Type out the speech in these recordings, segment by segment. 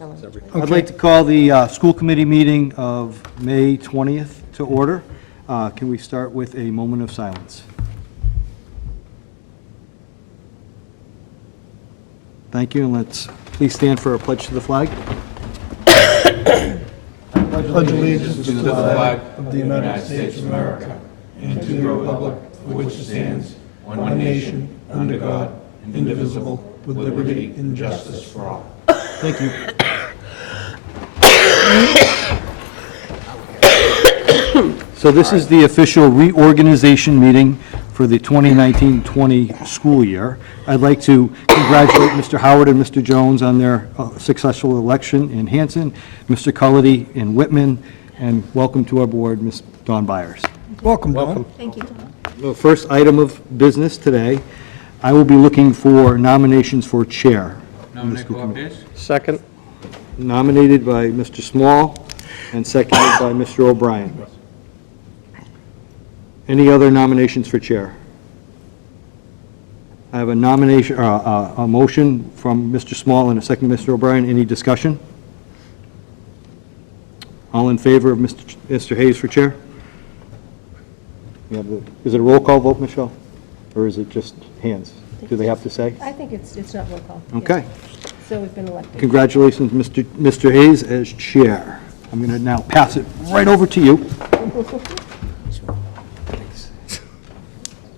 I'd like to call the school committee meeting of May 20th to order. Can we start with a moment of silence? Thank you, and let's please stand for a pledge to the flag. Pledge allegiance to the flag of the United States of America and to the republic for which it stands, one nation, under God, indivisible, with liberty and justice for all. Thank you. So this is the official reorganization meeting for the 2019-20 school year. I'd like to congratulate Mr. Howard and Mr. Jones on their successful election in Hanson, Mr. Cullity in Whitman, and welcome to our board, Ms. Dawn Byers. Welcome, Dawn. Thank you. The first item of business today, I will be looking for nominations for chair. Nominate Bob Pierce. Second. Nominated by Mr. Small and seconded by Mr. O'Brien. Any other nominations for chair? I have a nomination, a motion from Mr. Small and a second, Mr. O'Brien. Any discussion? All in favor of Mr. Hayes for chair? Is it a roll call vote, Michelle? Or is it just hands? Do they have to say? I think it's not roll call. Okay. So we've been elected. Congratulations, Mr. Hayes as chair. I'm going to now pass it right over to you.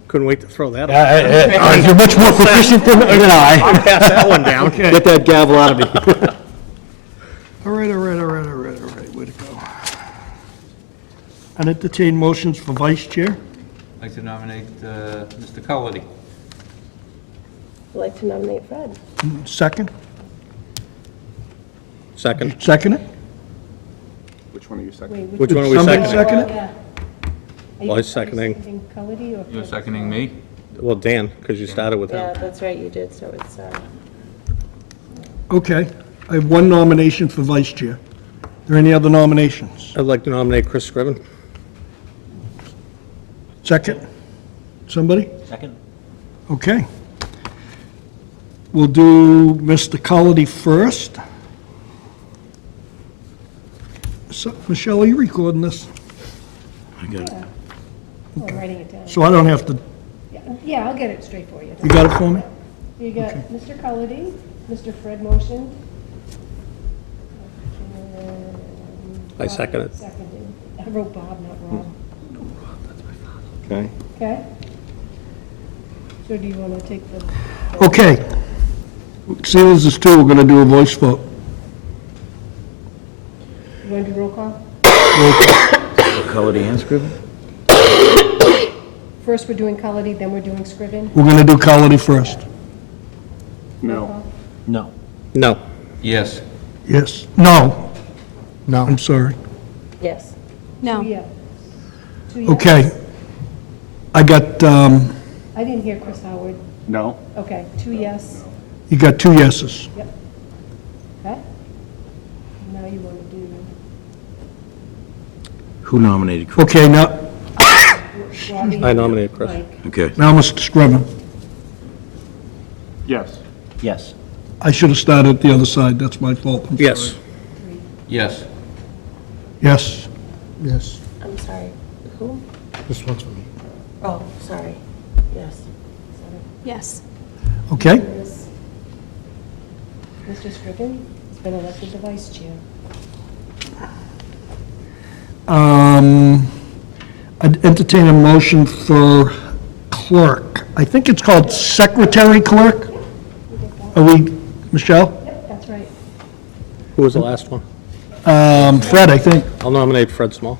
Couldn't wait to throw that out. You're much more proficient than I. Pass that one down. Get that gavel out of me. All right, way to go. I'd entertain motions for vice chair. I'd like to nominate Mr. Cullity. I'd like to nominate Fred. Second? Second. Second it? Which one are you second? Which one are we Somebody seconding? second it? Yeah. Well, he's seconding. Cullity or You're Fred? seconding me? Well, Dan, because you started with Yeah, him. that's right, you did, so it's, Okay. I have one nomination for vice chair. Are there any other nominations? I'd like to nominate Chris Scriven. Second? Somebody? Second? Okay. We'll do Mr. Cullity first. So, Michelle, are you recording this? I'm writing it down. So I don't have to, Yeah, I'll get it straight for you. you got it for me? You got Mr. Cullity, Mr. Fred motioned. I second it. Seconded. I wrote Bob, not Rob. Okay. Okay? So do you want to take the, Okay. Seeing as there's two, we're going to do a voice vote. you want to do roll call? Cullity and Scriven? First, we're doing Cullity, then we're doing Scriven. We're going to do Cullity first. Roll No. call. No. No. Yes. Yes. No. No. I'm sorry. Yes. No. 2 yes. 2 yes. Okay. I got, I didn't hear Chris Howard. No. Okay, 2 yes. you got two yeses. Yep. Okay? Now you want to do Who nominated Chris? Okay, now, Robbie. I nominate Chris. Mike. Okay. now Mr. Scriven. Yes. Yes. I should have started at the other side. That's my fault. I'm Yes. sorry. Yes. Yes. Yes. I'm sorry. Who? This one's for me. Oh, sorry. Yes. Sorry. Yes. Okay. Yes. Mr. Scriven has been elected the vice chair. I'd entertain a motion for clerk. I think it's called secretary clerk. Are we, Michelle? Yep, that's right. Who was the last one? Fred, I think. I'll nominate Fred Small.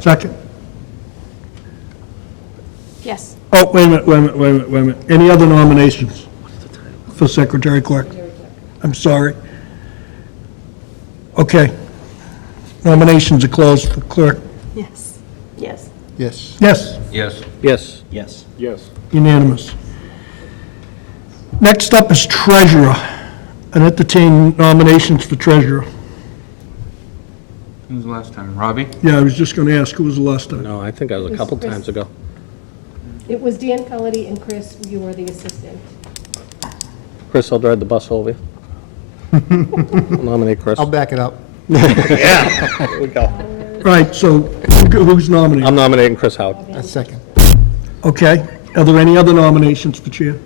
Second. Yes. Oh, wait a minute. Any other nominations for secretary clerk? I'm sorry. Okay. Nominations are closed for clerk. Yes. Yes. Yes. Yes, Yes. Yes. Yes. Yes. unanimous. Next up is treasurer. I'd entertain nominations for treasurer. When was the last time? Robbie? Yeah, I was just going to ask, who was the last time? No, I think I was a couple times ago. It was Dan Cullity and Chris, you were the assistant. Chris, I'll drive the bus over you. I'll nominate Chris. I'll back it up. There we go. Right, so who's nominated? I'm nominating Chris Howard. A second. Okay, are there any other nominations for chair?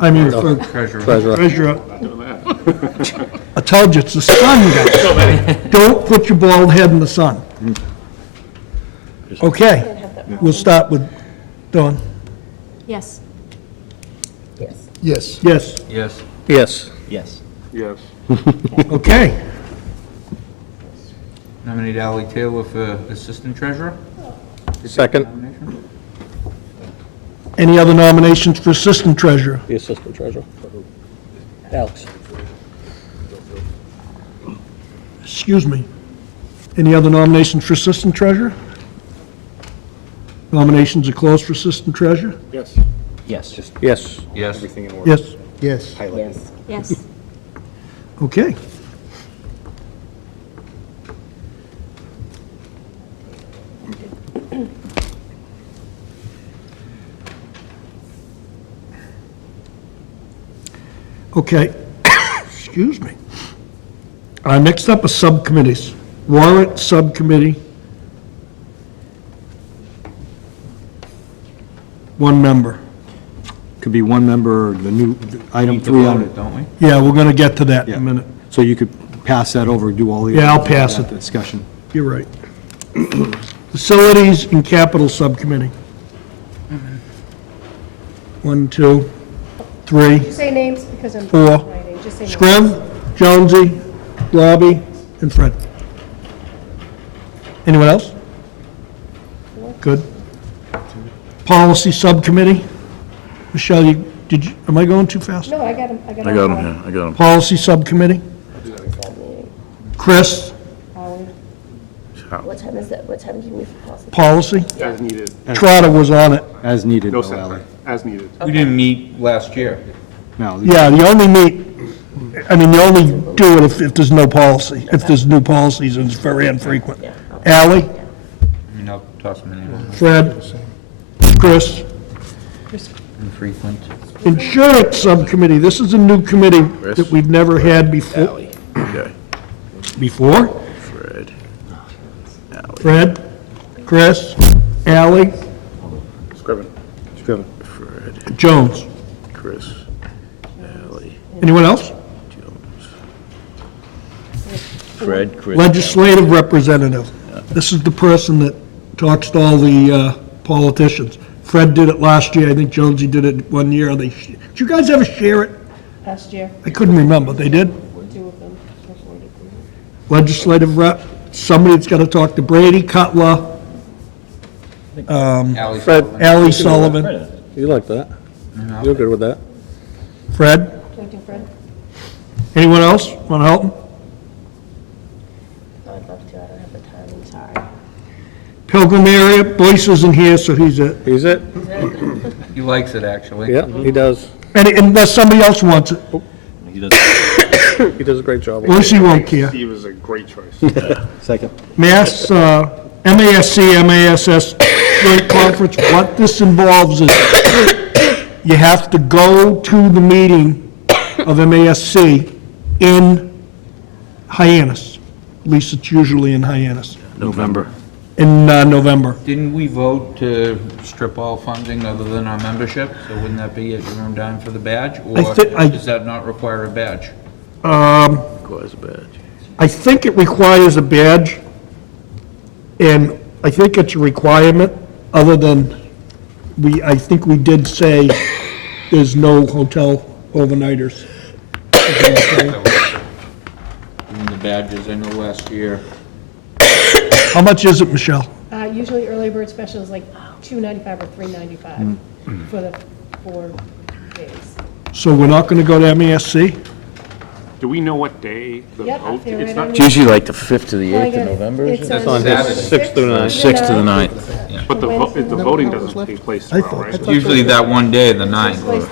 I mean, for Treasurer. Treasurer. treasurer? I told you, it's the sun, guys. Don't put your bald head in the sun. Okay, we'll start with Dawn. Yes. Yes. Yes. Yes, Yes. Yes. Yes. Yes. okay. Nominate Ally Taylor for Assistant Treasurer. Second, Nomination? Any other nominations for assistant treasurer? the Assistant Treasurer. Alex. Excuse me. Any other nominations for assistant treasurer? Nominations are closed for assistant treasurer? Yes. Yes. Just Yes. Yes. Everything in order. Yes. Yes. highlight. Yes. Okay. Okay, excuse me. Next up are subcommittees. Warrant Subcommittee. One member. Could be one member, the new, item Need to 3 vote on it, it. don't we? Yeah, we're going to get to that in Yeah. a minute. So you could pass that over, do all the. Yeah, I'll pass it. Discussion. You're right. Facilities and Capital Subcommittee. 1, 2, 3. Just say names because I'm 4. writing. Just say names. Scrim, Jonesy, Robbie, and Fred. Anyone else? Good. Policy Subcommittee. Michelle, am I going too fast? No, I got him. I got him, yeah, I got him. Policy Subcommittee. Chris, What time is that? What time do you meet for policy? policy. As needed. Trotter was on it. As needed, No though, Ally. setback. As needed. We didn't meet last year. No, Yeah, you only only do it if there's no policy. If there's new policies, and it's very infrequent. Ally, I mean, I'll toss my name on Fred, Chris. infrequent. Insurance Subcommittee, this is a new committee that we've never had before. Ally. Okay. Before? Fred. Ally. Fred, Chris, Ally, Scriven. Scriven. Fred. Jones. Chris. Ally. Anyone else? Jones. Fred. Chris. Legislative Representative. This is the person that talks to all the politicians. Fred did it last year, I think Jonesy did it one year. Did you guys ever share it? Last year, I couldn't remember, they did? 2 of them. Legislative rep, somebody that's got to talk to Brady, Cutler, Ally Fred. Sullivan. Ally Sullivan, You like that? You're good with that? Fred. Appointing Fred. Anyone else want to help him? I'd love to. I don't have the time. I'm sorry. Pilgrim area, Boyce isn't here, so he's it. He's it? He likes it, actually. Yeah, he does. And unless somebody else wants it, He does. He does a great job. Boyce won't care. Steve is a great choice. Second. MASC, MASC, joint conference, what this involves is you have to go to the meeting of MASC in Hyannis. At least it's usually in Hyannis, November. in November. Didn't we vote to strip all funding other than our membership? So wouldn't that be at your own dime for the badge? Or does that not require a badge? Requires a badge. I think it requires a badge, and I think it's a requirement, other than I think we did say there's no hotel overnighters. And the badges, I know last year, How much is it, Michelle? Usually early bird special is like $2.95 or $3.95 for the 4 days. So we're not going to go to MASC? Do we know what day the Yep, vote? up there, It's right not, on It's usually like the 5th to the Well, I 8th of got it. November, It's isn't it? on Saturday. 6th through the 9th. 6th to the 9th. but the voting doesn't take place I tomorrow, thought- right? usually that one day, the 9th.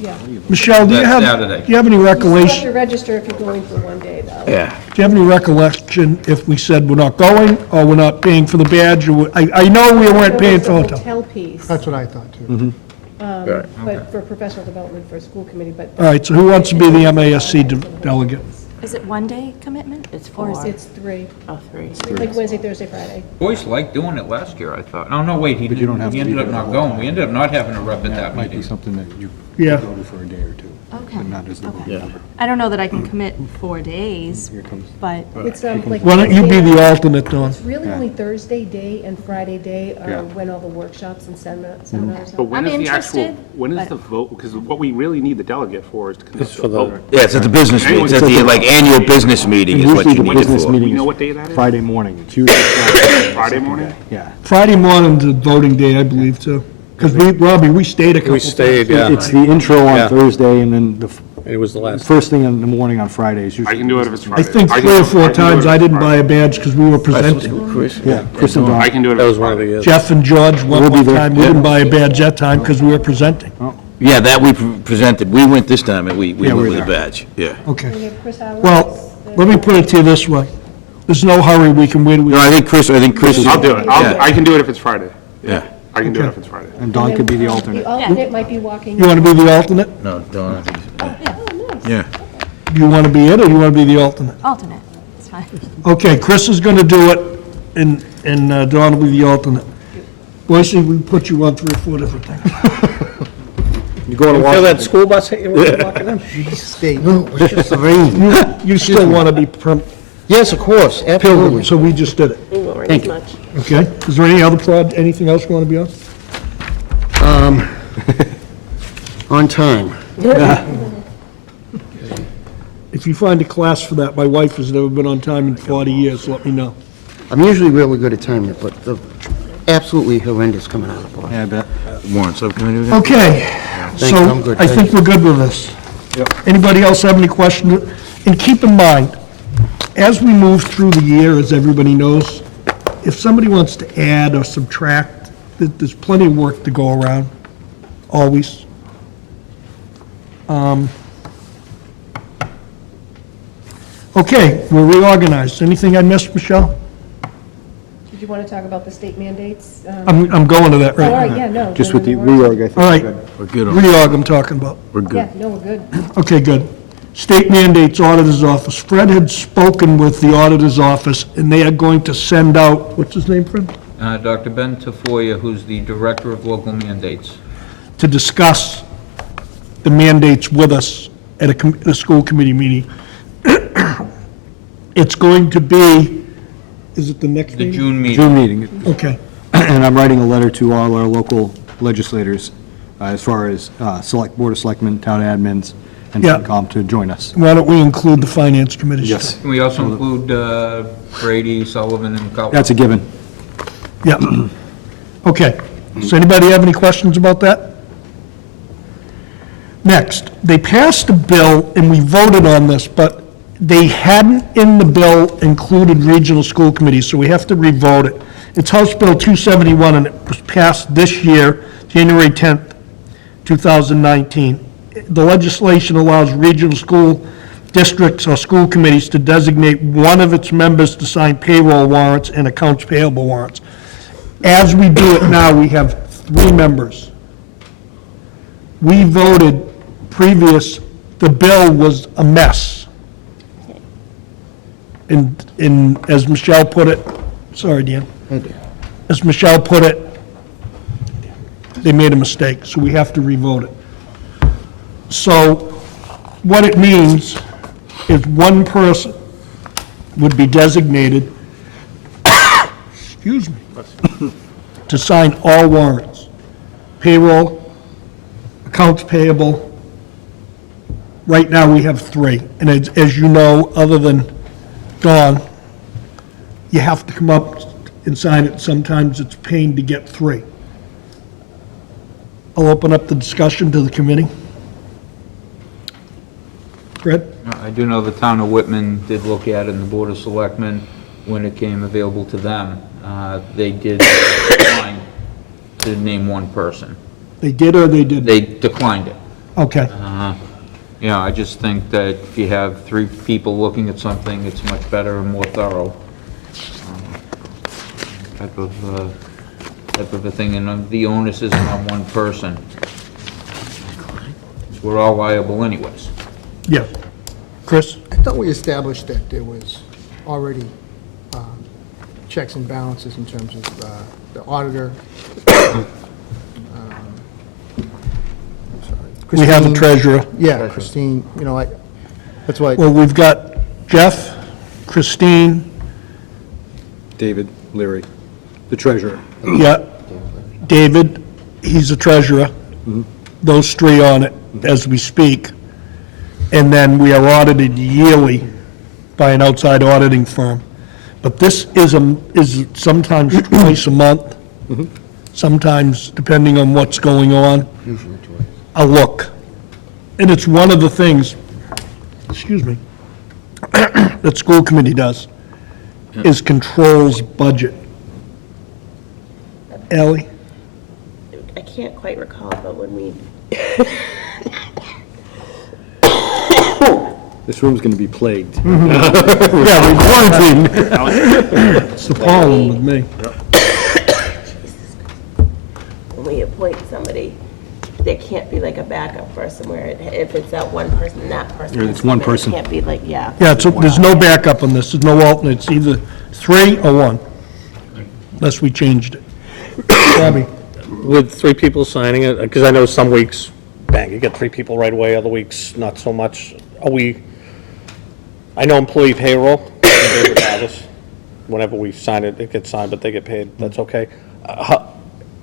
Yeah. Michelle, do you That's have, Saturday. do you have any You still have to recollection, register if you're going for one day, though. Yeah. do you have any recollection if we said we're not going, or we're not paying for the badge, or, I know we weren't paying for The hotel. hotel piece. That's what I thought, too. Right. but for professional development for a school committee, but. All right, so who wants to be the MASC delegate? Is it one day commitment? It's Or four. it's 3, Oh, three. like Wednesday, Thursday, Friday. Boyce liked doing it last year, I thought. Oh, no, wait, he But you don't have didn't, he to be ended up there not the whole going. We ended up not having a rep at That that might be meeting. something that you Yeah. go to for a day or two. Okay. But not as the voting Yeah. member. I don't know that I can commit 4 days, Here comes. but It's like. Why don't you be Wednesday- the alternate, Dawn? It's really only Thursday day and Friday day Yeah. are when all the workshops and seminars But are. when I'm is the actual, interested, when is but- the vote? Because what we really need the delegate for is to conduct for the the- vote. Yeah, it's at the business meeting, it's at the, like, annual business meeting is what Usually you the need it business for. meeting You know is what day that is? Friday morning. It's usually Friday morning? Yeah. Friday morning's a voting day, I believe, too. Because Robbie, we stayed a couple We times. stayed, yeah. It's the intro Yeah. on Thursday, and then the It was the last. first thing in the morning on Friday is I usually. can do it if it's Friday. I think can 3 do or it- 4 I can do it times if I it's didn't buy Friday. a badge because we were presenting. Chris? Yeah, Chris and I Don. can do it if That it's was one of the Friday. years. Jeff and George We'll went be one there. time. We didn't buy a badge that time because we were presenting. Yeah, that we presented, we went this time and we Yeah, went we with were a there. badge, yeah. Okay. We have Chris Howard. Well, let me put it to you this way. There's no hurry, we can wait. No, I think Chris is. I'll do it. Yeah. I can do it if it's Friday. Yeah, I can do it Okay. if it's Friday. And Don could be the alternate. The alternate might be walking. You want to be the alternate? no, Don, I think, Oh, nice. yeah. Do you want to be it, or you want to be the alternate? alternate, it's fine. Okay, Chris is going to do it, and Dawn will be the alternate. Boise, we put you on 3 or 4 different things. You go to Feel Washington. that school bus hit you when you were walking in? You still want to be Yes, of course, pilgrim, absolutely. so we just did it. We won't Thank as you. much. Okay? Is there any other anything else you want to be on? On time. If you find a class for that, my wife has never been on time in 40 years, let me know. I'm usually really good at timing, but the absolutely horrendous coming out of Boston. Yeah, I bet. Warrant subcommittee again? Okay, Thank so you, I'm good, I thank think we're good with this. Anybody else have any questions? And keep in mind, as we move through the year, as everybody knows, if somebody wants to add or subtract, there's plenty of work to go around, always. Okay, we're reorganized. Anything I missed, Michelle? Did you want to talk about the state mandates? I'm going to that Oh, all right right, yeah, no. Just then with the we're- reorg, I think. All right. we're good. We're good now. on, Reorg I'm talking about. we're good. Yeah, no, we're good. Okay, good. State mandates, auditor's office. Fred had spoken with the auditor's office, and they are going to send out, what's his name, Fred? Dr. Ben Tafoya, who's the Director of Local Mandates. To discuss the mandates with us at a school committee meeting. It's going to be, is it the next The meeting? June meeting. June meeting, Okay, and I'm writing a letter to all our local legislators as far as Board of Selectmen, town admins, and Yeah. FinCom to join us. why don't we include the finance committee? Yes, Can we also include Brady, Sullivan, and Cutler? that's a given. Yeah. Okay. Does anybody have any questions about that? Next, they passed a bill, and we voted on this, but they hadn't in the bill included regional school committees, so we have to revote it. It's House Bill 271, and it was passed this year, January 10th, 2019. The legislation allows regional school districts or school committees to designate one of its members to sign payroll warrants and accounts payable warrants. As we do it now, we have 3 members. We voted the bill was a mess. And as Michelle put it, sorry, Dan. As Michelle put it, they made a mistake, so we have to revote it. So what it means is one person would be designated, excuse me, to sign all warrants, payroll, accounts payable. Right now, we have 3. And as you know, other than Dawn, you have to come up and sign it. Sometimes it's a pain to get 3. I'll open up the discussion to the committee. Fred? I do know the town of Whitman did look at it, and the Board of Selectmen, when it came available to them, they did decline to name one person. They did or they didn't? They declined it. Okay. Yeah, I just think that if you have 3 people looking at something, it's much better and more thorough. Type of a thing, and the onus isn't on one person. since we're all liable anyways. Yeah. Chris? I thought we established that there was already checks and balances in terms of the auditor. I'm sorry. We have a Christine- treasurer. Yeah, Christine, that's why, Well, we've got Jeff, Christine, David Leary, the treasurer. yeah, David, he's the treasurer. Those three on it as we speak. And then we are audited yearly by an outside auditing firm. But this is sometimes twice a month, sometimes, depending on what's going on, a look. And it's one of the things, excuse me, that school committee does, is controls budget. Ally? I can't quite recall, but when we, This room's going to be plagued. Yeah, we quarantined. It's the problem with me. when we appoint somebody, there can't be like a backup person where if it's that one person, that person. It's one has to come in. person. It can't be like, yeah. Yeah, there's no backup on this, there's no alternates, either 3 or 1, unless we changed it. Bobby? With 3 people signing it, because I know some weeks, bang, you get 3 people right away, other weeks, not so much. I know employee payroll, regardless. Whenever we sign it, it gets signed, but they get paid, that's okay.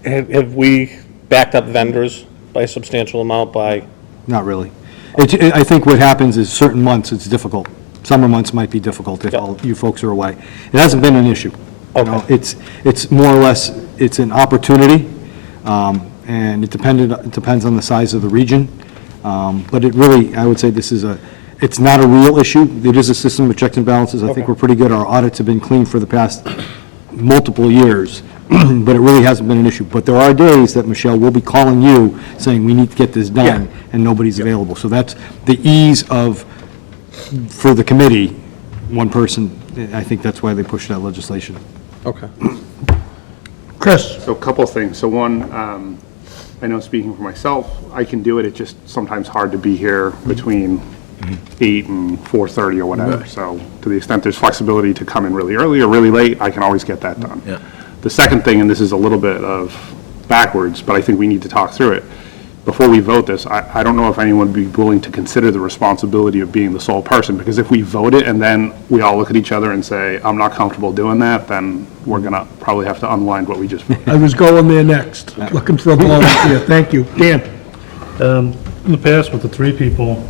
Have we backed up vendors by a substantial amount by? Not really. I think what happens is certain months, it's difficult. Summer months might be difficult if all you folks are away. It hasn't been an issue. You know, it's more or less, it's an opportunity, and it depends on the size of the region. But it really, I would say it's not a real issue. It is a system of checks and balances. I think we're pretty good. Our audits have been clean for the past multiple years, but it really hasn't been an issue. But there are days that Michelle will be calling you saying, we need to get this done, and nobody's available. So that's the ease for the committee, one person. I think that's why they pushed that legislation. Okay. Chris? So a couple of things. So one, I know speaking for myself, I can do it. It's just sometimes hard to be here between 8 and 4:30 or whatever. So to the extent there's flexibility to come in really early or really late, I can always get that done. Yeah. The second thing, and this is a little bit of backwards, but I think we need to talk through it. Before we vote this, I don't know if anyone would be willing to consider the responsibility of being the sole person, because if we vote it and then we all look at each other and say, I'm not comfortable doing that, then we're gonna probably have to unwind what we just voted. I was going there next, looking for a volunteer, thank you. Dan? In the past, with the 3 people,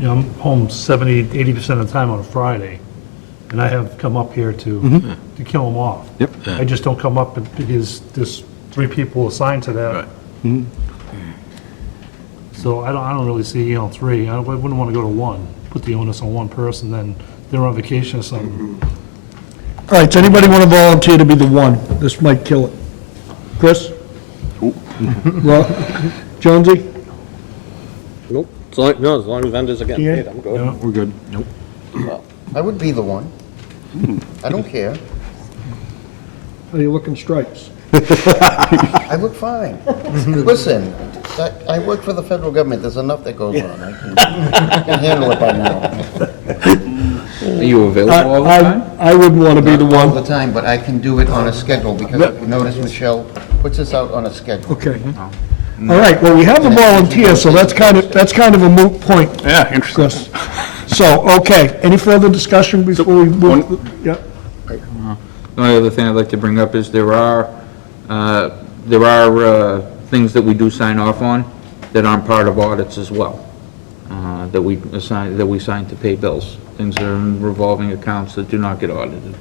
I'm home 70, 80% of the time on a Friday, and I have come up here to kill them off. Yep. I just don't come up because there's 3 people assigned to that. So I don't really see, 3. I wouldn't want to go to 1, put the onus on one person, then they're on vacation or something. All right, does anybody want to volunteer to be the 1? This might kill it. Chris? Jonesy? Nope. As long as vendors are getting Yeah. paid, I'm good. Yeah. We're good. I would be the one. I don't care. Are you looking stripes? I look fine. Listen, I work for the federal government, there's enough that goes on. I can handle it by now. Are you available all the time? I wouldn't want to be the All one. the time, but I can do it on a schedule, because you notice Michelle puts us out on a schedule. Okay. All right, well, we have a volunteer, so that's kind of a moot point, Yeah, interesting. Chris. So, okay, any further discussion before we move? Yeah, The only other thing I'd like to bring up is there are things that we do sign off on that aren't part of audits as well, that we sign to pay bills. Things that are in revolving accounts that do not get audited.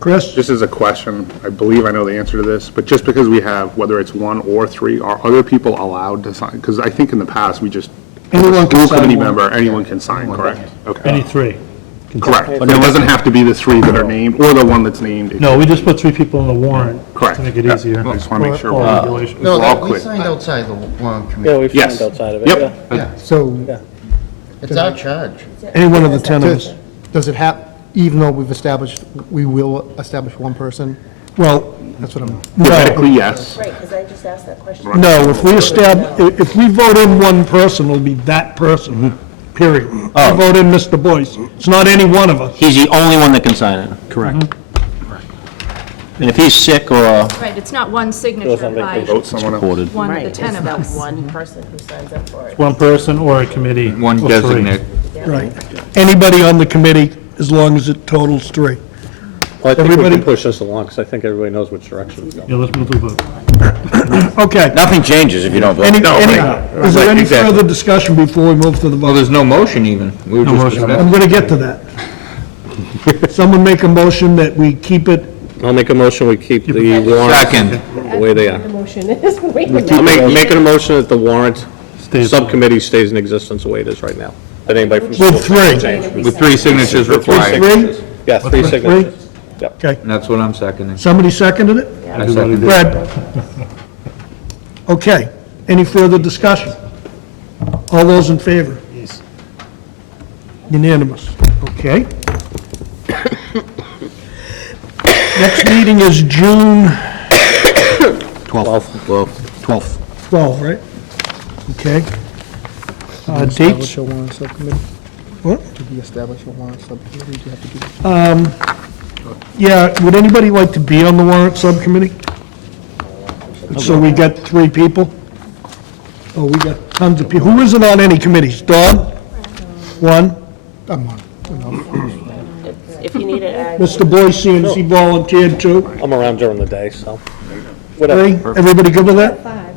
Chris? Just as a question, I believe I know the answer to this, but just because we have, whether it's 1 or 3, are other people allowed to sign? Because I think in the past, we just, Anyone can school committee sign one. member, anyone can sign, correct? Any Okay. 3. Correct. But it doesn't have to be the 3 that are named, or the one that's named. No, we just put 3 people on the warrant Correct. to make it Yeah. easier. I just want to make sure. Or we're- regulations. No, We're all we clear. signed outside the warrant Yeah, committee. we Yes. found outside of it, Yep. yeah. so It's our charge. Any one of the 10 of us? does it have, even though we will establish 1 person, Well, That's what I'm. Theoretically, yes. Right, because I just asked that question. no, if if we vote in one person, it'll be that person, period. We vote in Mr. Boyce. It's not any one of us. He's the only one that can sign it. Correct. And if he's sick or Right, it's not one signature by Vote someone else. supported. one of the Right, 10 it's of that us. one person who signs up for it. One person or a committee. One of three. designate. Right. Anybody on the committee, as long as it totals 3. Well, I think we Everybody- can push this along, because I think everybody knows which direction it's going. Yeah, let's move to a vote. Okay. Nothing changes if you don't vote. Is there any further discussion before we move to the Well, vote? there's no motion even. We were No just motion. discussing. I'm going to get to that. Someone make a motion that we keep it, I'll make a motion, we keep the warrants Second. the way they are. The motion is, wait a I'm minute. making a motion that the warrant Stays- subcommittee stays in existence the way it is right now. That anybody from. with 3. With 3 signatures required. 3? Yeah, 3 signatures. Yep. Okay. And that's what I'm seconding. Somebody seconded it? I seconded it. Brad? Okay. Any further discussion? All those in favor? Yes. Unanimous. Okay. Next meeting is June 12th. 12th. 12, right? Okay. Dates? Establish a warrant subcommittee? What? Did we establish a warrant subcommittee? Do you have to do that? Yeah, would anybody like to be on the warrant subcommittee? So we got 3 people? Oh, we got tons of people. Who isn't on any committees? Dawn? 1? I'm on. If you need it, Mr. Boyce, seeing as he volunteered too? I'm around during the day, so. 3? Whatever. Everybody good with that? 5.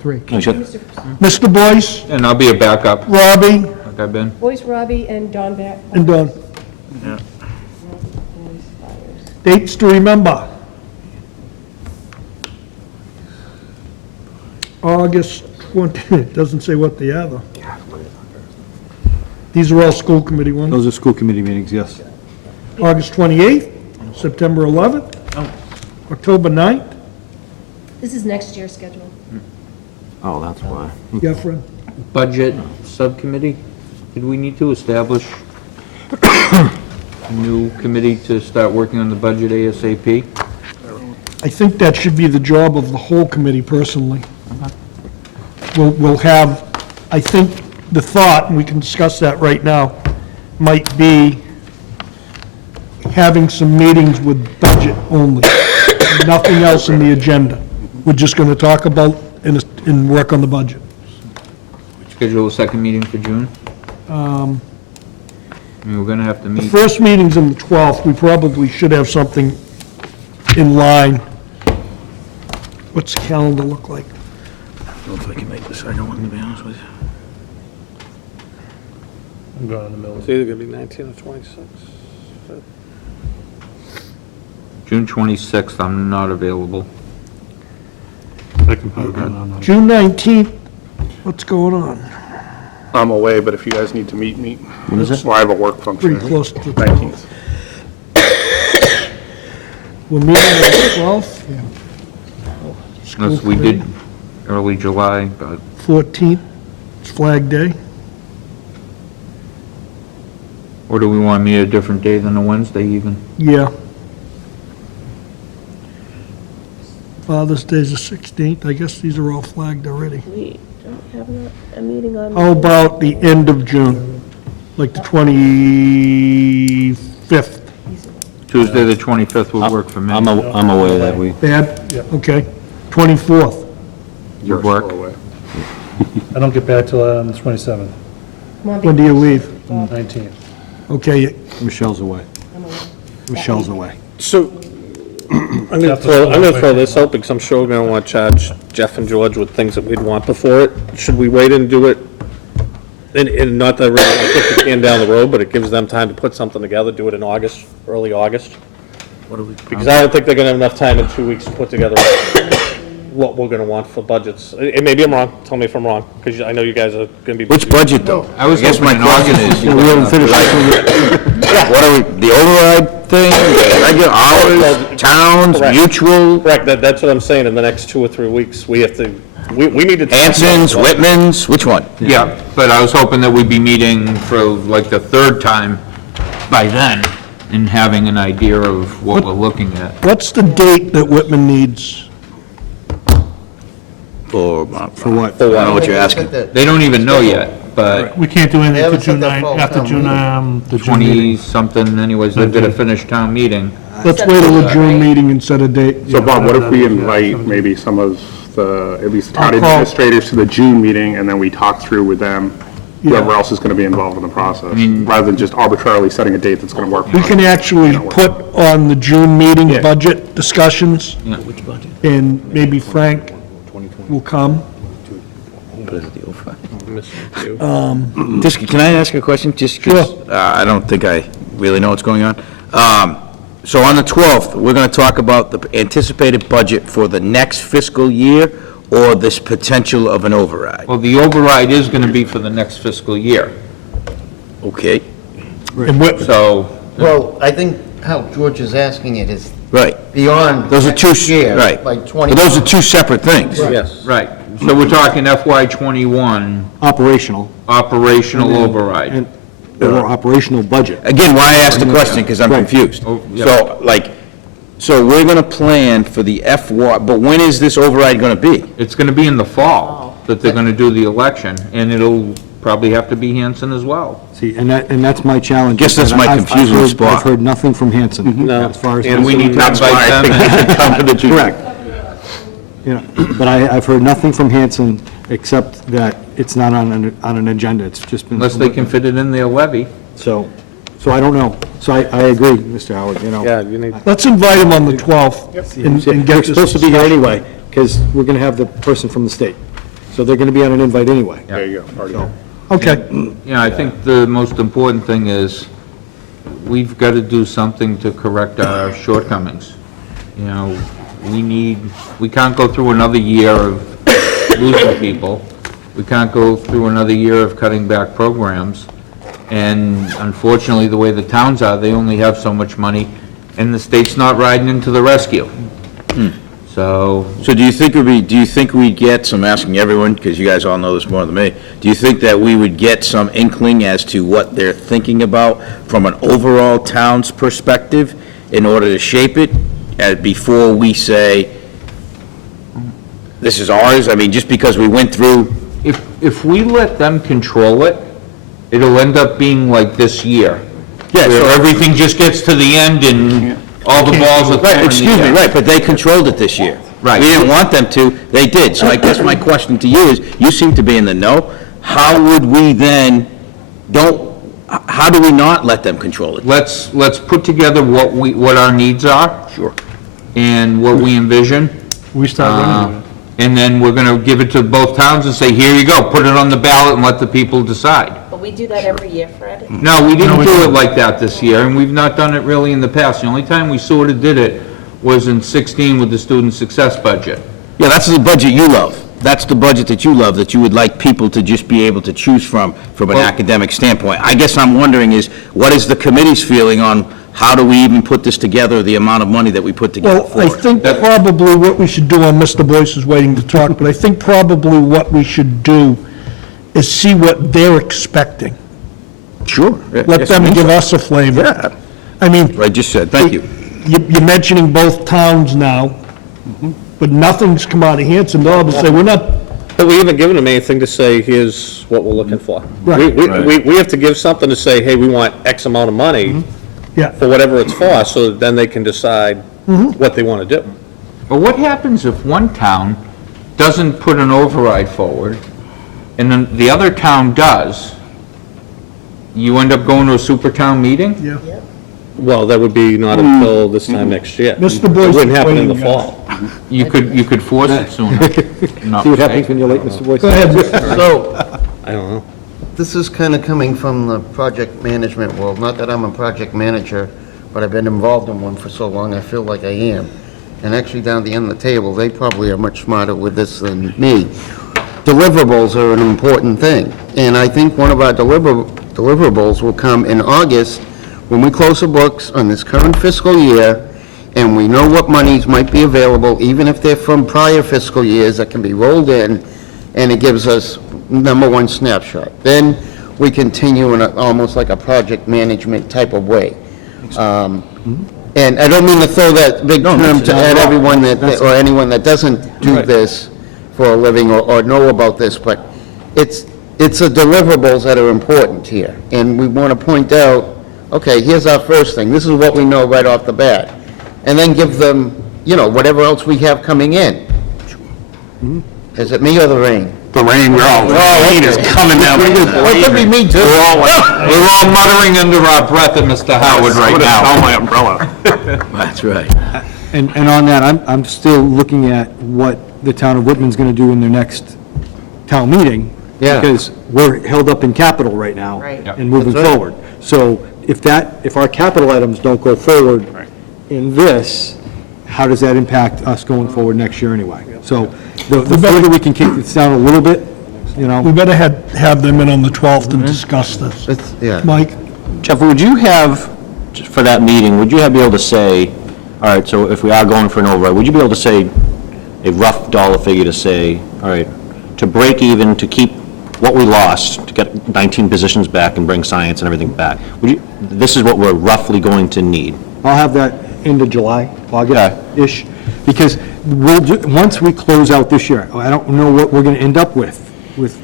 3. Mr. Boyce, And I'll be a backup, Robbie, like I've been. Boyce, Robbie, and Don Back. and Dawn. Dates to remember. August 20, it doesn't say what they are, though. These are all school committee ones. Those are school committee meetings, yes. August 28th, September 11th, October 9th. This is next year's schedule. Oh, that's why. Yeah, Fred? Budget subcommittee, did we need to establish a new committee to start working on the budget ASAP? I think that should be the job of the whole committee personally. We'll have, I think, the thought, and we can discuss that right now, might be having some meetings with budget only, nothing else in the agenda. We're just going to talk about and work on the budget. Schedule a second meeting for June? I mean, we're gonna have to The meet, first meeting's on the 12th, we probably should have something in line. What's the calendar look like? I don't know if I can make this, I don't want to be honest with you. I'm going in the middle. It's either gonna be 19 or 26. June 26th, I'm not available. I can put it on that. June 19th, what's going on? I'm away, but if you guys need to meet, meet. When is it? Well, I have a work function. Pretty close to the 19th. We're meeting on the 12th? Unless we did early July, but 14th, it's Flag Day. or do we want to meet a different day than a Wednesday even? Yeah. Father's Day's the 16th, I guess these are all flagged already. we don't have a meeting on. How about the end of June, like the 25th? Tuesday, the 25th would work for me. I'm away that week. Bad? Okay. 24th, You're work. still away. I don't get back till the 27th, when do you leave? 19th. Okay, Michelle's away. Michelle's away. So, I'm gonna throw this out, because I'm sure we're gonna want to charge Jeff and George with things that we'd want before it. Should we wait and do it? And not that I really want to kick the can down the road, but it gives them time to put something together, do it in August, early August. Because I don't think they're gonna have enough time in 2 weeks to put together what we're gonna want for budgets. And maybe I'm wrong, tell me if I'm wrong, because I know you guys are gonna be. Which budget, though? I was guess my hoping in question August. is, We haven't finished. what are we, the override thing, the regular hours, towns, Correct. mutual, Correct, that's what I'm saying, in the next 2 or 3 weeks, we have to, we need to. Hanson's, Whitman's, which one? Yeah, but I was hoping that we'd be meeting for like the third time by then, and having an idea of what we're looking at. What's the date that Whitman needs? For what? I don't know what you're asking. They don't even know yet, but We can't do They anything haven't to June set that 9, fall after town June, meeting. the June meeting. 20-something anyways, they've got to finish town meeting. Let's wait till the June meeting and set a date. So Bob, what if we invite maybe some of the, at least the town I'll call- administrators to the June meeting, and then we talk through with them, whoever else is gonna be involved in the process, rather than just arbitrarily setting a date that's gonna work. for We us. can actually put on the June meeting budget discussions, Which budget? and maybe Frank will come. Just, can I ask a question? Just 'cause, I don't think I really know what's going on. So on the 12th, we're going to talk about the anticipated budget for the next fiscal year, or this potential of an override? Well, the override is going to be for the next fiscal year, Okay, And Whitman. so, Well, I think how George is asking it is right. beyond. Those are two, next year, right. Like But 20. those are two separate things. Yes. right. So we're talking FY '21 Operational, operational override. and, or operational budget. Again, why I asked the question, because I'm Right. confused. Oh, yeah. So, so we're going to plan for the FY, but when is this override going to be? It's going to be in the fall that they're going to do the election, and it'll probably have to be Hanson as well. See, and that's my challenge. Guess that's my I've confusing heard- spot. I've heard nothing from Hanson. No. As far as. And we need to That's why invite I them. think they should come to the June. Correct. You know, but I've heard nothing from Hanson, except that it's not on an agenda. It's just been. Unless they can fit it in their levy. So I don't know. So I agree, Mr. Howard, you know. Yeah, you need, Let's invite him on the 12th and They're get this. supposed to be here anyway, because we're going to have the person from the state. So they're going to be on an invite anyway. There you go. Already. Okay, Yeah, I think the most important thing is, we've got to do something to correct our shortcomings. You know, we can't go through another year of losing people. We can't go through another year of cutting back programs. And unfortunately, the way the towns are, they only have so much money, and the state's not riding into the rescue. So, So do you think we'd get some, asking everyone, because you guys all know this more than me, do you think that we would get some inkling as to what they're thinking about from an overall town's perspective in order to shape it, before we say, this is ours? I mean, just because we went through, if we let them control it, it'll end up being like this year. Yeah, Where so- everything just gets to the end and all the balls are thrown in the excuse me, air. right, but they controlled it this year. Right. We didn't want them to, they did. So I guess my question to you is, you seem to be in the know, how would we then, how do we not let them control it? Let's put together what our needs are. Sure. And what we envision. We start running with it. And then we're gonna give it to both towns and say, here you go, put it on the ballot and let the people decide. But we do that every year, Fred. No, we didn't do it like that this year, and we've not done it really in the past. The only time we sort of did it was in 16 with the student success budget. Yeah, that's the budget you love. That's the budget that you love, that you would like people to just be able to choose from an Well- academic standpoint. I guess I'm wondering is, what is the committee's feeling on how do we even put this together, the amount of money that we put together well, for I it? think probably what we should do, on Mr. Boyce is waiting to talk, but I think probably what we should do is see what they're expecting. Sure. Let them give us a flavor. Yeah. I mean, What I just said, thank you. you're mentioning both towns now, but nothing's come out of Hanson. They'll say, we're not, but we haven't given them anything to say, here's what we're looking for. Right. We have to give something to say, hey, we want X amount of money yeah. for whatever it's for, so that then they can decide what they want to do. But what happens if one town doesn't put an override forward, and then the other town does? You end up going to a super town meeting? Yeah. Well, that would be not until this time next year. Mr. Boyce It wouldn't is happen in the waiting, fall. You could force it sooner. See what happens when you're late, Mr. Boyce? Go ahead. So, I don't know. this is kind of coming from the project management world. Not that I'm a project manager, but I've been involved in one for so long, I feel like I am. And actually, down at the end of the table, they probably are much smarter with this than me. Deliverables are an important thing, and I think one of our deliverables will come in August, when we close the books on this current fiscal year, and we know what monies might be available, even if they're from prior fiscal years, that can be rolled in, and it gives us number one snapshot. Then we continue in almost like a project management type of way. And I don't mean to throw that big term to at everyone or anyone that doesn't do this for a living or know about this, but it's the deliverables that are important here. And we want to point out, okay, here's our first thing. This is what we know right off the bat. And then give them, whatever else we have coming in. Is it me or the rain? The rain, rain is coming down. Well, it could be me too. We're all muttering under our breath at Mr. Howard right now. I'm my umbrella. That's right. And on that, I'm still looking at what the town of Whitman's going to do in their next town meeting. Yeah. Because we're held up in capital right now. Right. And moving That's right. forward. So if our capital items don't go forward in this, how does that impact us going forward next year anyway? So the further we can kick this down a little bit, We better have them in on the 12th and discuss this. Yeah. Mike? Jeff, would you have, just for that meeting, would you be able to say, all right, so if we are going for an override, would you be able to say a rough dollar figure to say, all right, to break even, to keep what we lost, to get 19 positions back and bring science and everything back, this is what we're roughly going to need? I'll have that end of July, August-ish, because once we close out this year, I don't know what we're going to end up with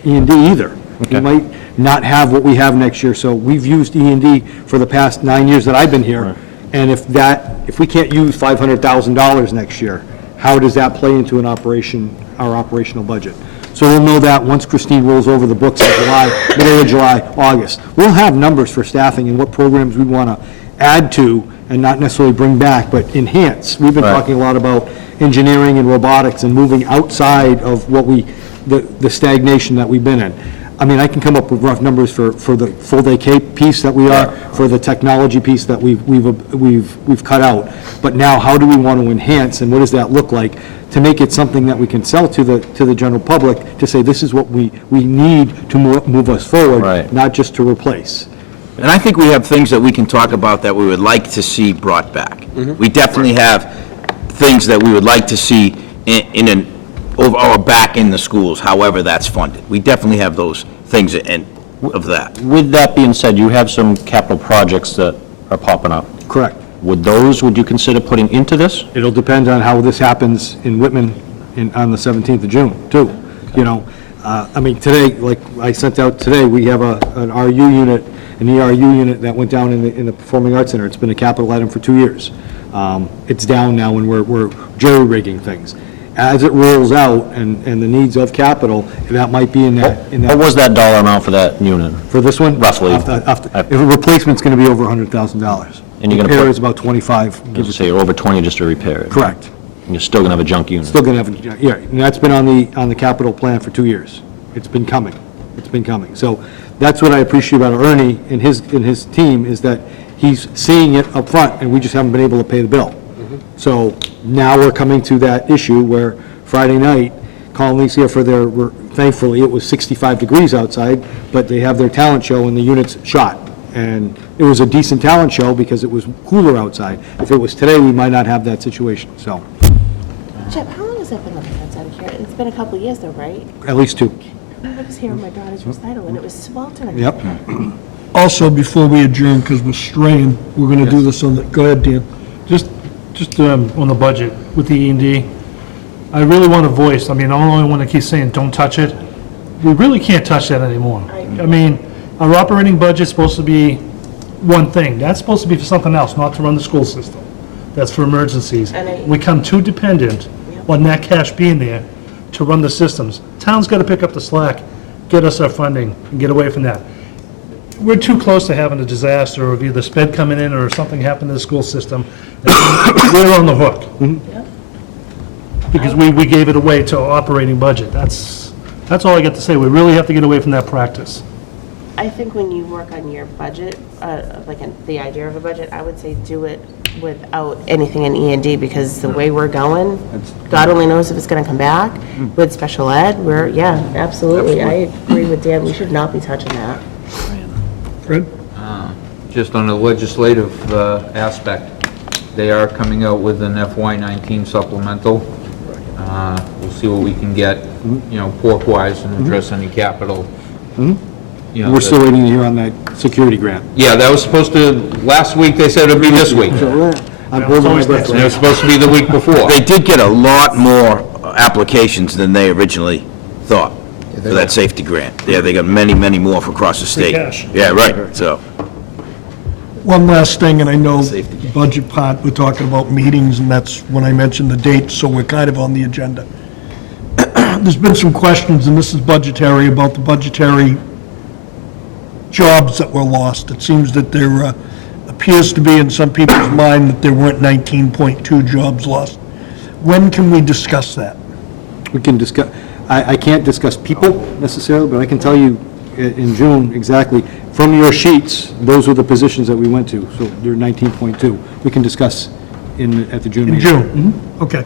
E&D either. We might not have what we have next year, so we've used E&D for the past 9 years that I've been here, and if we can't use $500,000 next year, how does that play into our operational budget? So we'll know that once Christine rolls over the books in July, middle of July, August. We'll have numbers for staffing and what programs we want to add to and not necessarily bring back, but enhance. We've been talking a lot about engineering and robotics and moving outside of the stagnation that we've been in. I mean, I can come up with rough numbers for the full-day K piece that we are, for the technology piece that we've cut out. But now, how do we want to enhance, and what does that look like, to make it something that we can sell to the general public, to say, this is what we need to move us forward, not just to replace. And I think we have things that we can talk about that we would like to see brought back. We definitely have things that we would like to see or back in the schools, however that's funded. We definitely have those things of that. With that being said, you have some capital projects that are popping up. Correct. Would you consider putting into this? It'll depend on how this happens in Whitman on the 17th of June, too. I mean, today, like I sent out today, we have an RU unit, an ERU unit that went down in the Performing Arts Center. It's been a capital item for 2 years. It's down now, and we're jury-rigging things. As it rolls out and the needs of capital, that might be in that. What was that dollar amount for that unit? For this one? Roughly. If a replacement's going to be over $100,000. And you're gonna Repair put- is about 25. I was gonna say, you're over 20 just to repair it. Correct. And you're still gonna have a junk unit. Still going to have, and that's been on the capital plan for 2 years. It's been coming. It's been coming. So that's what I appreciate about Ernie and his team, is that he's seeing it up front, and we just haven't been able to pay the bill. So now we're coming to that issue where Friday night, Colin Lee's here for thankfully, it was 65 degrees outside, but they have their talent show and the unit's shot. And it was a decent talent show because it was cooler outside. If it was today, we might not have that situation, so, Jeff, how long has that been on the fence out of here? It's been a couple of years though, right? at least 2. I was here on my daughter's recital and it was sweltering. Yep. Also, before we adjourn, because we're straying, we're going to do this go ahead, Dan. Just on the budget with the E&D, I really want to voice, I mean, I'm the only one that keeps saying, don't touch it. We really can't touch that anymore. I mean, our operating budget's supposed to be one thing. That's supposed to be for something else, not to run the school system. That's for emergencies. We become too dependent on that cash being there to run the systems. Town's got to pick up the slack, get us our funding, and get away from that. We're too close to having a disaster of either sped coming in or something happened to the school system. We're on the hook. Because we gave it away to operating budget. That's all I got to say. We really have to get away from that practice. I think when you work on your budget, the idea of a budget, I would say do it without anything in E&D, because the way we're going, God only knows if it's going to come back. With special ed, absolutely. I agree with Dan. We should not be touching that. Fred? Just on a legislative aspect, they are coming out with an FY19 supplemental. We'll see what we can get, pork-wise, and address any capital, you know. We're still waiting to hear on that security grant. Yeah, that was supposed to, last week, they said it'd be this week. I'm holding my breath. And it was supposed to be the week before. They did get a lot more applications than they originally thought for that safety grant. Yeah, they got many, many more from across the state. cash. Yeah, right, so. One last thing, and I know the budget part, we're talking about meetings, and that's when I mentioned the dates, so we're kind of on the agenda. There's been some questions, and this is budgetary, about the budgetary jobs that were lost. It seems that there appears to be in some people's mind that there weren't 19.2 jobs lost. When can we discuss that? We can discuss, I can't discuss people necessarily, but I can tell you in June exactly, from your sheets, those were the positions that we went to, so they're 19.2. We can discuss at the June In meeting. June? Okay.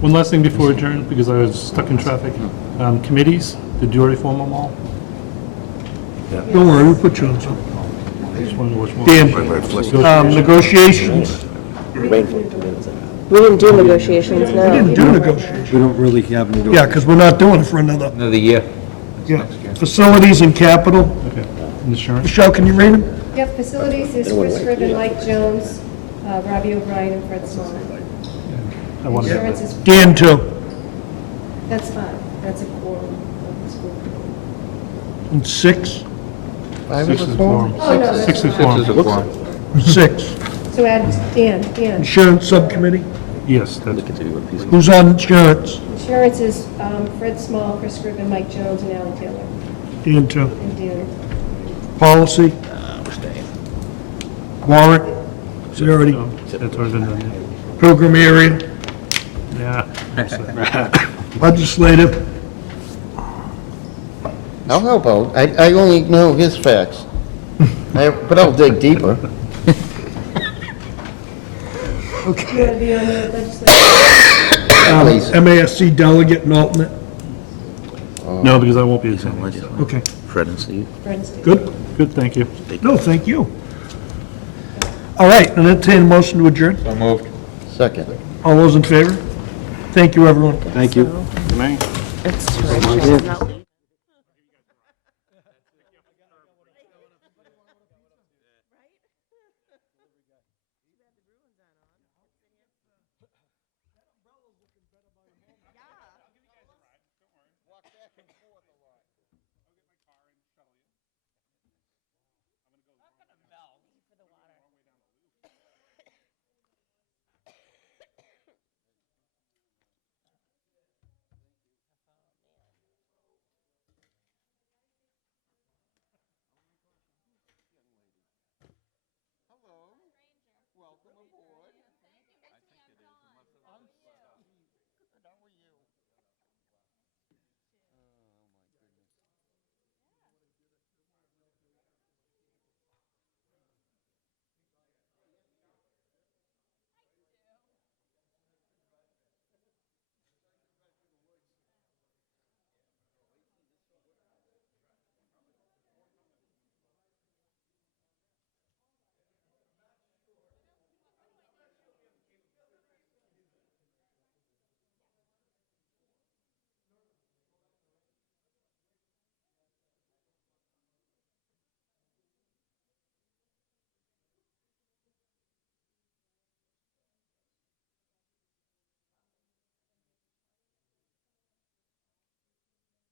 One last thing before adjourn, because I was stuck in traffic. Committees, did you already form them all? Don't worry, we'll put you on some. I just wanted to know which one. Dan, negotiations? We didn't do negotiations, We didn't no. do negotiations. We don't really have them do it. Yeah, because we're not doing it for another. Another year. Yeah. Facilities and capital. Okay. Insurance? Michelle, can you read them? Yep, facilities is Chris Ribbon, Mike Jones, Robbie O'Brien, and Fred Small. I want to. Insurance is, Dan, too. that's fine, that's a quorum of the school. And 6? Six is quorum. Oh, no, that's Six is fine. quorum. This is a quorum. 6. So add Dan. Insurance subcommittee? Yes, that's, Who's on insurance? Insurance is Fred Small, Chris Ribbon, Mike Jones, and Ally Taylor, Dan, too. and Dan. Policy? Warrant? Is it already? that's already been done, Program area? yeah. Legislative? I'll help out. I only know his facts. But I'll dig deeper. You want to be on the legislature? Please. MASC delegate and alternate? No, because I won't be attending. Okay, Fred and Steve. Fred and Steve. good. Good, thank you. No, thank you. All right, and entertain a motion to adjourn. So moved. Second. All those in favor? Thank you, everyone. Thank you. It's true. She's not leaving.